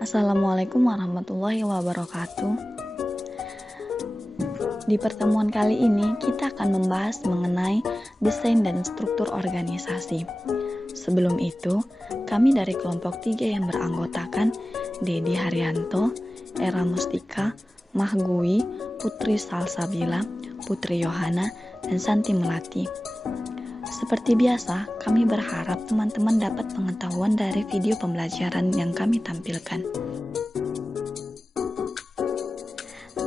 Assalamualaikum warahmatullahi wabarakatuh. Di pertemuan kali ini kita akan membahas mengenai desain dan struktur organisasi. Sebelum itu, kami dari kelompok 3 yang beranggotakan Dedi Haryanto, Era Mustika, Mahgui, Putri Salsabila, Putri Yohana, dan Santi Melati. Seperti biasa, kami berharap teman-teman dapat pengetahuan dari video pembelajaran yang kami tampilkan.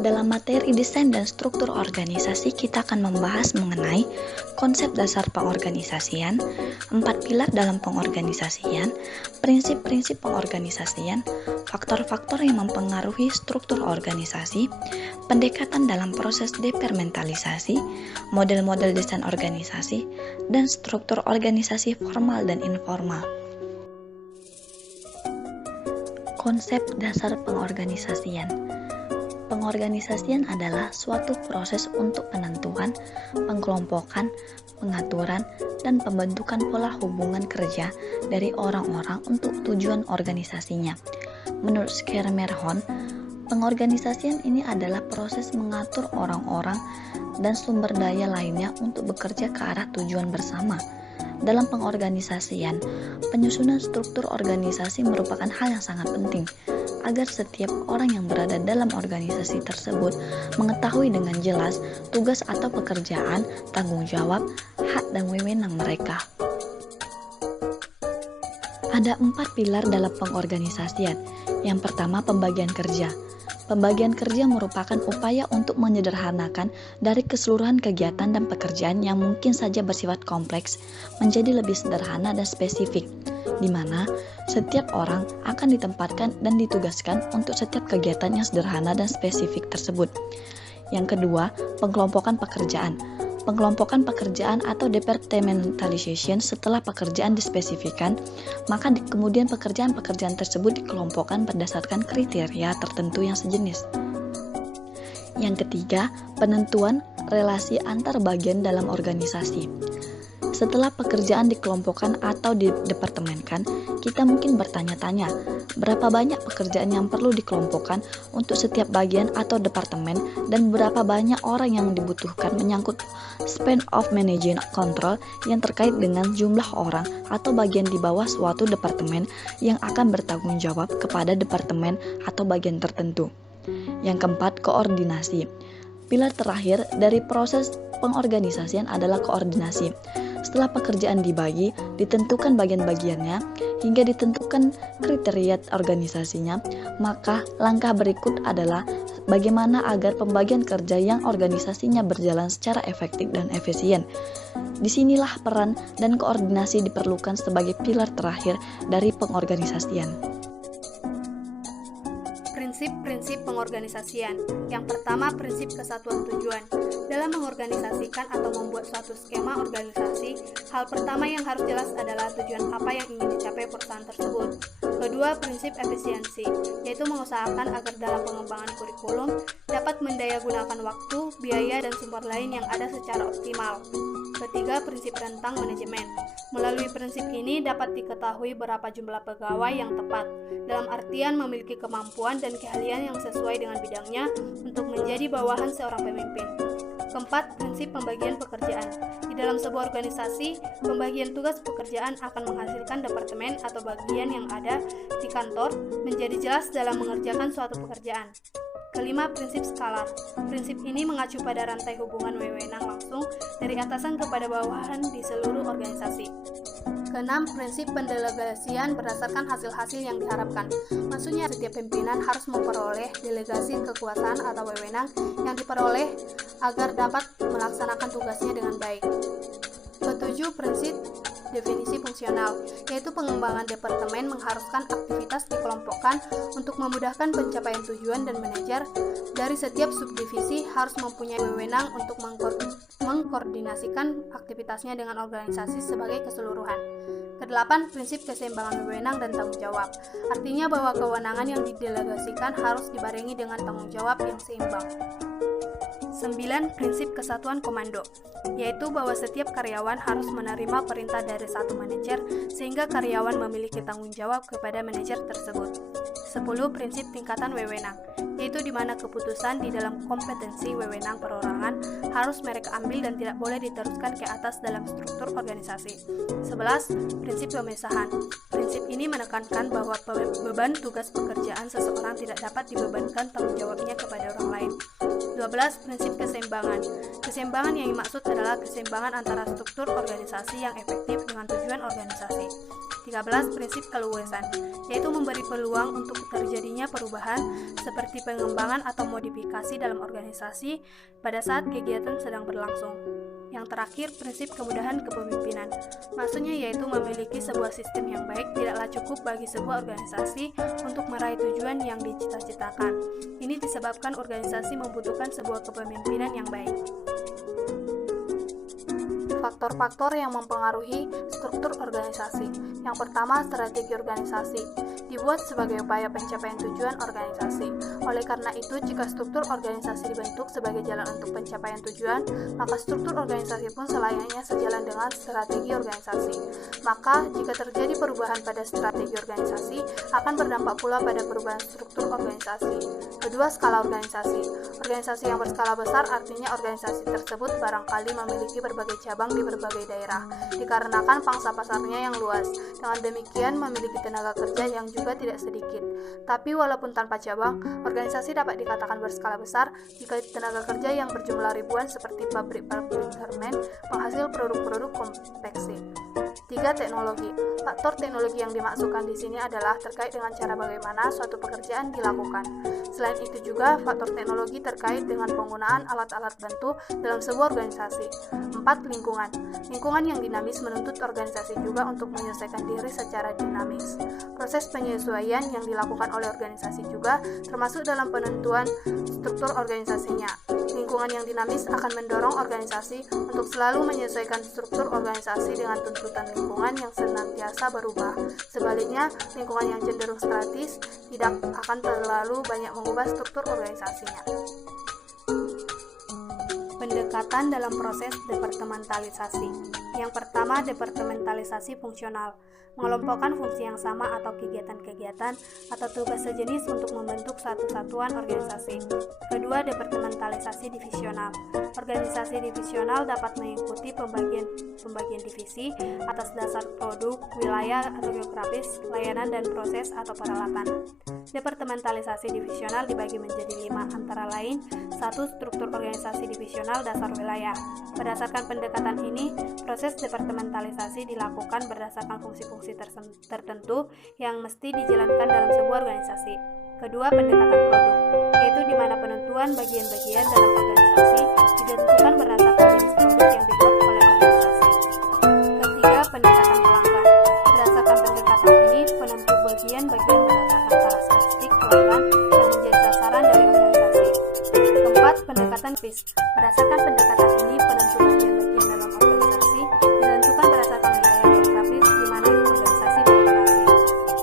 Dalam materi desain dan struktur organisasi, kita akan membahas mengenai konsep dasar pengorganisasian, 4 pilar dalam pengorganisasian, prinsip-prinsip pengorganisasian, faktor-faktor yang mempengaruhi struktur organisasi, pendekatan dalam proses depermentalisasi, model-model desain organisasi, dan struktur organisasi formal dan informal. Konsep dasar pengorganisasian. Pengorganisasian adalah suatu proses untuk penentuan, pengkelompokan, pengaturan, dan pembentukan pola hubungan kerja dari orang-orang untuk tujuan organisasinya. Menurut Schermerhorn, pengorganisasian ini adalah proses mengatur orang-orang dan sumber daya lainnya untuk bekerja ke arah tujuan bersama. Dalam pengorganisasian, penyusunan struktur organisasi merupakan hal yang sangat penting agar setiap orang yang berada dalam organisasi tersebut mengetahui dengan jelas tugas atau pekerjaan, tanggung jawab, hak dan wewenang mereka. Ada 4 pilar dalam pengorganisasian. Yang pertama, pembagian kerja. Pembagian kerja merupakan upaya untuk menyederhanakan dari keseluruhan kegiatan dan pekerjaan yang mungkin saja bersifat kompleks menjadi lebih sederhana dan spesifik, di mana setiap orang akan ditempatkan dan ditugaskan untuk setiap kegiatan yang sederhana dan spesifik tersebut. Yang kedua, pengelompokan pekerjaan. Pengelompokan pekerjaan atau departmentalization setelah pekerjaan dispesifikan, maka kemudian pekerjaan-pekerjaan tersebut dikelompokkan berdasarkan kriteria tertentu yang sejenis. Yang ketiga, penentuan relasi antar bagian dalam organisasi. Setelah pekerjaan dikelompokkan atau didepartemenkan, kita mungkin bertanya-tanya, berapa banyak pekerjaan yang perlu dikelompokkan untuk setiap bagian atau departemen dan berapa banyak orang yang dibutuhkan menyangkut span of managing control yang terkait dengan jumlah orang atau bagian di bawah suatu departemen yang akan bertanggung jawab kepada departemen atau bagian tertentu. Yang keempat, koordinasi. Pilar terakhir dari proses pengorganisasian adalah koordinasi. Setelah pekerjaan dibagi, ditentukan bagian-bagiannya, hingga ditentukan kriteria organisasinya, maka langkah berikut adalah bagaimana agar pembagian kerja yang organisasinya berjalan secara efektif dan efisien. Disinilah peran dan koordinasi diperlukan sebagai pilar terakhir dari pengorganisasian. Prinsip-prinsip pengorganisasian. Yang pertama, prinsip kesatuan tujuan. Dalam mengorganisasikan atau membuat suatu skema organisasi, hal pertama yang harus jelas adalah tujuan apa yang ingin dicapai perusahaan tersebut. Kedua, prinsip efisiensi, yaitu mengusahakan agar dalam pengembangan kurikulum dapat mendayagunakan waktu, biaya, dan sumber lain yang ada secara optimal. Ketiga, prinsip rentang manajemen. Melalui prinsip ini dapat diketahui berapa jumlah pegawai yang tepat, dalam artian memiliki kemampuan dan keahlian yang sesuai dengan bidangnya untuk menjadi bawahan seorang pemimpin. Keempat, prinsip pembagian pekerjaan. Di dalam sebuah organisasi, pembagian tugas pekerjaan akan menghasilkan departemen atau bagian yang ada di kantor menjadi jelas dalam mengerjakan suatu pekerjaan. Kelima, prinsip skalar. Prinsip ini mengacu pada rantai hubungan wewenang langsung dari atasan kepada bawahan di seluruh organisasi. Keenam, prinsip pendelegasian berdasarkan hasil-hasil yang diharapkan. Maksudnya, setiap pimpinan harus memperoleh delegasi kekuasaan atau wewenang yang diperoleh agar dapat melaksanakan tugasnya dengan baik. Ketujuh, prinsip definisi fungsional, yaitu pengembangan departemen mengharuskan aktivitas dikelompokkan untuk memudahkan pencapaian tujuan dan manajer dari setiap subdivisi harus mempunyai wewenang untuk mengkoordinasikan aktivitasnya dengan organisasi sebagai keseluruhan. Kedelapan, prinsip keseimbangan wewenang dan tanggung jawab. Artinya bahwa kewenangan yang didelegasikan harus dibarengi dengan tanggung jawab yang seimbang. 9. Prinsip kesatuan komando, yaitu bahwa setiap karyawan harus menerima perintah dari satu manajer sehingga karyawan memiliki tanggung jawab kepada manajer tersebut. 10. Prinsip tingkatan wewenang, yaitu di mana keputusan di dalam kompetensi wewenang perorangan harus mereka ambil dan tidak boleh diteruskan ke atas dalam struktur organisasi. 11. Prinsip pemisahan. Prinsip ini menekankan bahwa beban tugas pekerjaan seseorang tidak dapat dibebankan tanggung jawabnya kepada orang lain. 12. Prinsip keseimbangan. Keseimbangan yang dimaksud adalah keseimbangan antara struktur organisasi yang efektif dengan tujuan organisasi. 13. Prinsip keluasan, yaitu memberi peluang untuk terjadinya perubahan seperti pengembangan atau modifikasi dalam organisasi pada saat kegiatan sedang berlangsung. Yang terakhir, prinsip kemudahan kepemimpinan. Maksudnya yaitu memiliki sebuah sistem yang baik tidaklah cukup bagi sebuah organisasi untuk meraih tujuan yang dicita-citakan. Ini disebabkan organisasi membutuhkan sebuah kepemimpinan yang baik. Faktor-faktor yang mempengaruhi struktur organisasi. Yang pertama, strategi organisasi. Dibuat sebagai upaya pencapaian tujuan organisasi. Oleh karena itu, jika struktur organisasi dibentuk sebagai jalan untuk pencapaian tujuan, maka struktur organisasi pun selayaknya sejalan dengan strategi organisasi. Maka, jika terjadi perubahan pada strategi organisasi, akan berdampak pula pada perubahan struktur organisasi. Kedua, skala organisasi. Organisasi yang berskala besar artinya organisasi tersebut barangkali memiliki berbagai cabang di berbagai daerah, dikarenakan pangsa pasarnya yang luas. Dengan demikian, memiliki tenaga kerja yang juga tidak sedikit. Tapi walaupun tanpa cabang, organisasi dapat dikatakan berskala besar jika tenaga kerja yang berjumlah ribuan seperti pabrik-pabrik garmen, penghasil produk-produk konveksi. 3. Teknologi. Faktor teknologi yang dimaksudkan di sini adalah terkait dengan cara bagaimana suatu pekerjaan dilakukan. Selain itu juga, faktor teknologi terkait dengan penggunaan alat-alat bantu dalam sebuah organisasi. 4. Lingkungan. Lingkungan yang dinamis menuntut organisasi juga untuk menyelesaikan diri secara dinamis. Proses penyesuaian yang dilakukan oleh organisasi juga termasuk dalam penentuan struktur organisasinya. Lingkungan yang dinamis akan mendorong organisasi untuk selalu menyesuaikan struktur organisasi dengan tuntutan lingkungan yang senantiasa berubah. Sebaliknya, lingkungan yang cenderung statis tidak akan terlalu banyak mengubah struktur organisasinya. Pendekatan dalam proses departementalisasi. Yang pertama, departementalisasi fungsional. Mengelompokkan fungsi yang sama atau kegiatan-kegiatan atau tugas sejenis untuk membentuk satu satuan organisasi. Kedua, departementalisasi divisional. Organisasi divisional dapat mengikuti pembagian divisi atas dasar produk, wilayah atau geografis, layanan dan proses atau peralatan. Departementalisasi divisional dibagi menjadi 5, antara lain 1. Struktur organisasi divisional dasar wilayah. Berdasarkan pendekatan ini, proses departementalisasi dilakukan berdasarkan fungsi-fungsi tertentu yang mesti dijalankan dalam sebuah organisasi. Kedua, pendekatan produk, yaitu di mana penentuan bagian-bagian dalam organisasi ditentukan berdasarkan jenis produk yang dibuat oleh organisasi. Ketiga, pendekatan pelanggan. Berdasarkan pendekatan ini, penentu bagian-bagian berdasarkan karakteristik pelanggan yang menjadi sasaran dari organisasi. Keempat, pendekatan FIS. Berdasarkan pendekatan ini, penentu bagian-bagian dalam organisasi ditentukan berdasarkan wilayah geografis di mana organisasi beroperasi.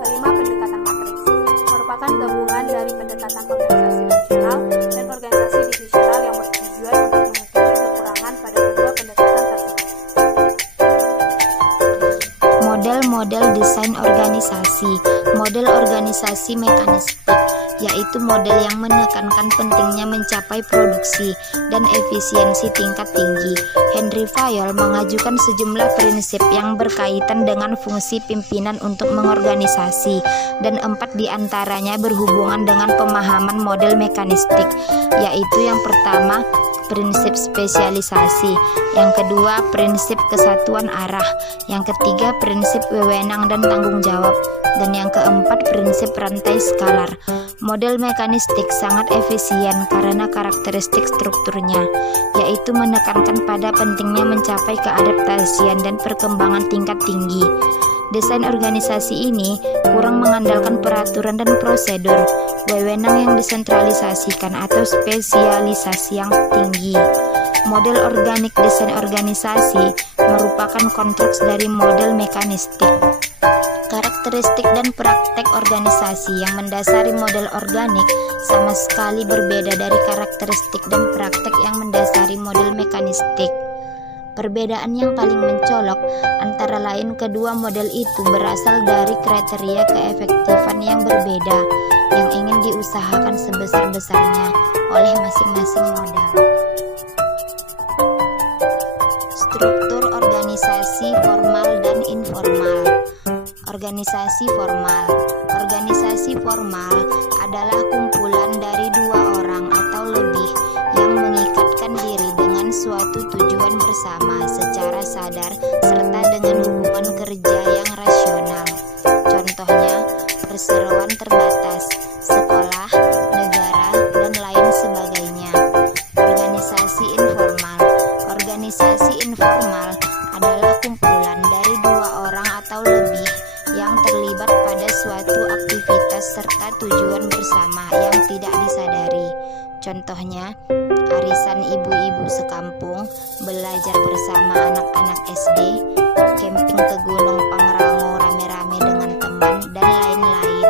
Kelima, pendekatan matriks. Merupakan gabungan dari pendekatan organisasi fungsional dan organisasi divisional yang bertujuan untuk menutupi kekurangan pada kedua pendekatan tersebut. Model-model desain organisasi. Model organisasi mekanistik, yaitu model yang menekankan pentingnya mencapai produksi dan efisiensi tingkat tinggi. Henry Fayol mengajukan sejumlah prinsip yang berkaitan dengan fungsi pimpinan untuk mengorganisasi, dan 4 diantaranya berhubungan dengan pemahaman model mekanistik, yaitu yang pertama, prinsip spesialisasi, yang kedua, prinsip kesatuan arah, yang ketiga, prinsip wewenang dan tanggung jawab, dan yang keempat, prinsip rantai skalar. Model mekanistik sangat efisien karena karakteristik strukturnya, yaitu menekankan pada pentingnya mencapai keadaptasian dan perkembangan tingkat tinggi. Desain organisasi ini kurang mengandalkan peraturan dan prosedur, wewenang yang desentralisasikan atau spesialisasi yang tinggi. Model organik desain organisasi merupakan konstruksi dari model mekanistik. Karakteristik Karakteristik dan praktek organisasi yang mendasari model organik sama sekali berbeda dari karakteristik dan praktek yang mendasari model mekanistik. Perbedaan yang paling mencolok antara lain kedua model itu berasal dari kriteria keefektifan yang berbeda yang ingin diusahakan sebesar-besarnya oleh masing-masing model. Struktur organisasi formal dan informal. Organisasi formal. Organisasi formal adalah kumpulan dari dua orang atau lebih yang mengikatkan diri dengan suatu tujuan bersama secara sadar serta dengan hubungan kerja yang rasional. Contohnya, perseroan terbatas, sekolah, negara, dan lain sebagainya. Organisasi informal. Organisasi informal adalah kumpulan dari dua orang atau lebih yang terlibat pada suatu aktivitas serta tujuan bersama yang tidak disadari. Contohnya, arisan ibu-ibu sekampung, belajar bersama anak-anak SD, camping ke Gunung Pangrango rame-rame dengan teman, dan lain-lain.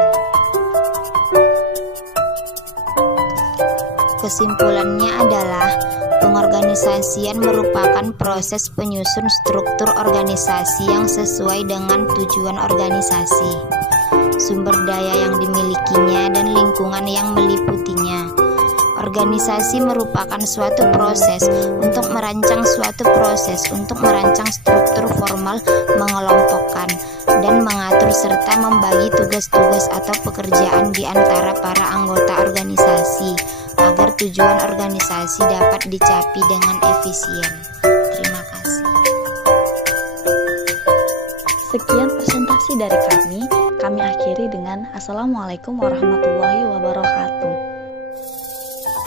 Kesimpulannya adalah pengorganisasian merupakan proses penyusun struktur organisasi yang sesuai dengan tujuan organisasi, sumber daya yang dimilikinya, dan lingkungan yang meliputinya. Organisasi merupakan suatu proses untuk merancang struktur formal, mengelompokkan dan mengatur serta membagi tugas-tugas atau pekerjaan di antara para anggota organisasi agar tujuan organisasi dapat dicapai dengan efisien. Terima kasih. Sekian presentasi dari kami akhiri dengan Assalamualaikum warahmatullahi wabarakatuh.